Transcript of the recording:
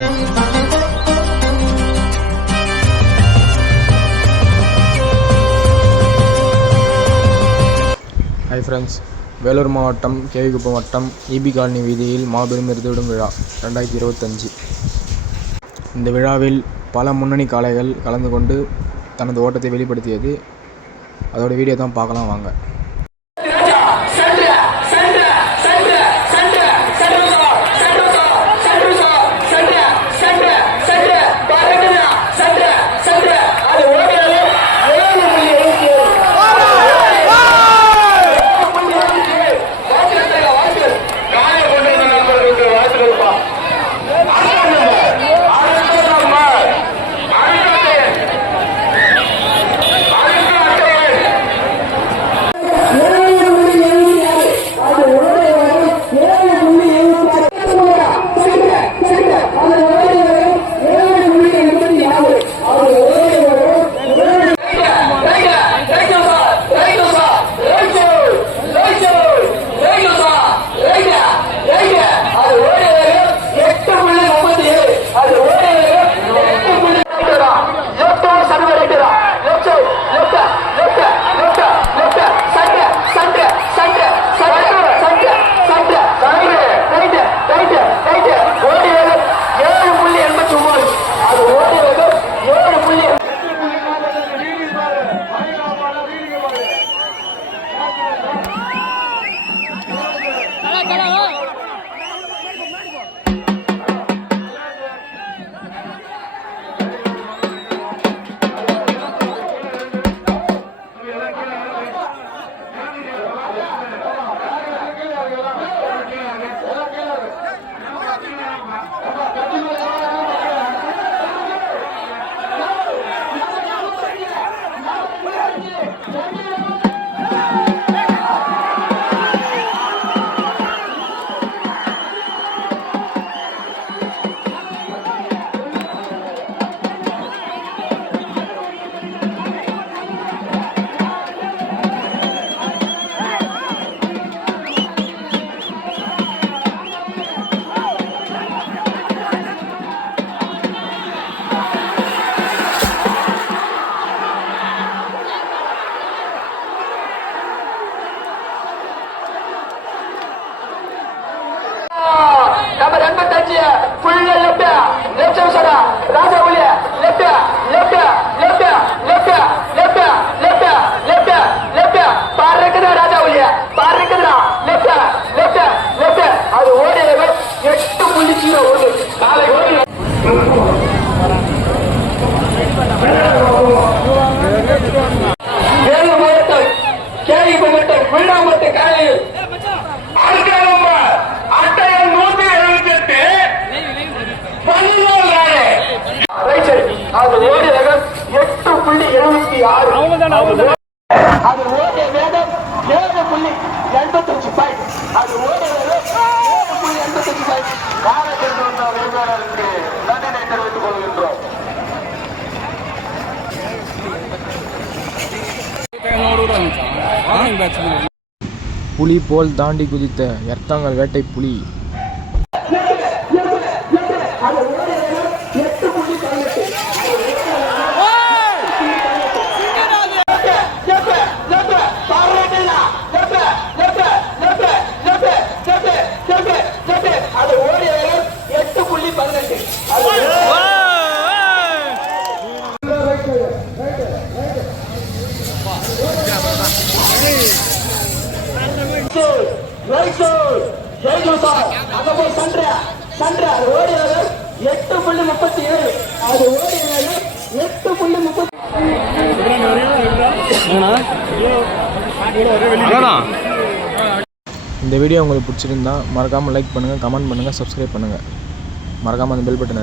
Hi friends, Vellore மாவட்டம் கேவிக்குப்பம் வட்டம் EB colony வீதியில் மாபெரும் எருதுவிடும் விழா 2025. இந்த விழாவில் பல முன்னணி காளைகள் கலந்து கொண்டு தனது ஓட்டத்தை வெளிப்படுத்தியது. அதோட வீடியோ தான் பார்க்கலாம் வாங்க. Number 85 full left side Raja Uli left பாருக்குதா ராஜா Uli பாருக்குதா left அது ஓடியது 8.01 நாளை ஓடி வேலு மாவட்டம் கேவிக்குப்பம் வட்டம் விழாமட்டு காலையில் அது ஓடிய வேகம் 8.76. அது ஓடிய வேகம் 7.85. அது ஓடிய வேகம் 7.85. காலை சென்று வந்த வேட்பாளருக்கு நன்றியை தெரிவித்துக் கொள்கின்றோம். புலி போல் தாண்டி குதித்த எர்த்தாங்கல் வேட்டை புலி. இந்த வீடியோ உங்களுக்கு பிடிச்சிருந்தா மறக்காமல் லைக் பண்ணுங்கள், கமெண்ட் பண்ணுங்கள், சப்ஸ்கிரைப் பண்ணுங்கள். மறக்காமல் அந்த பெல் பட்டன்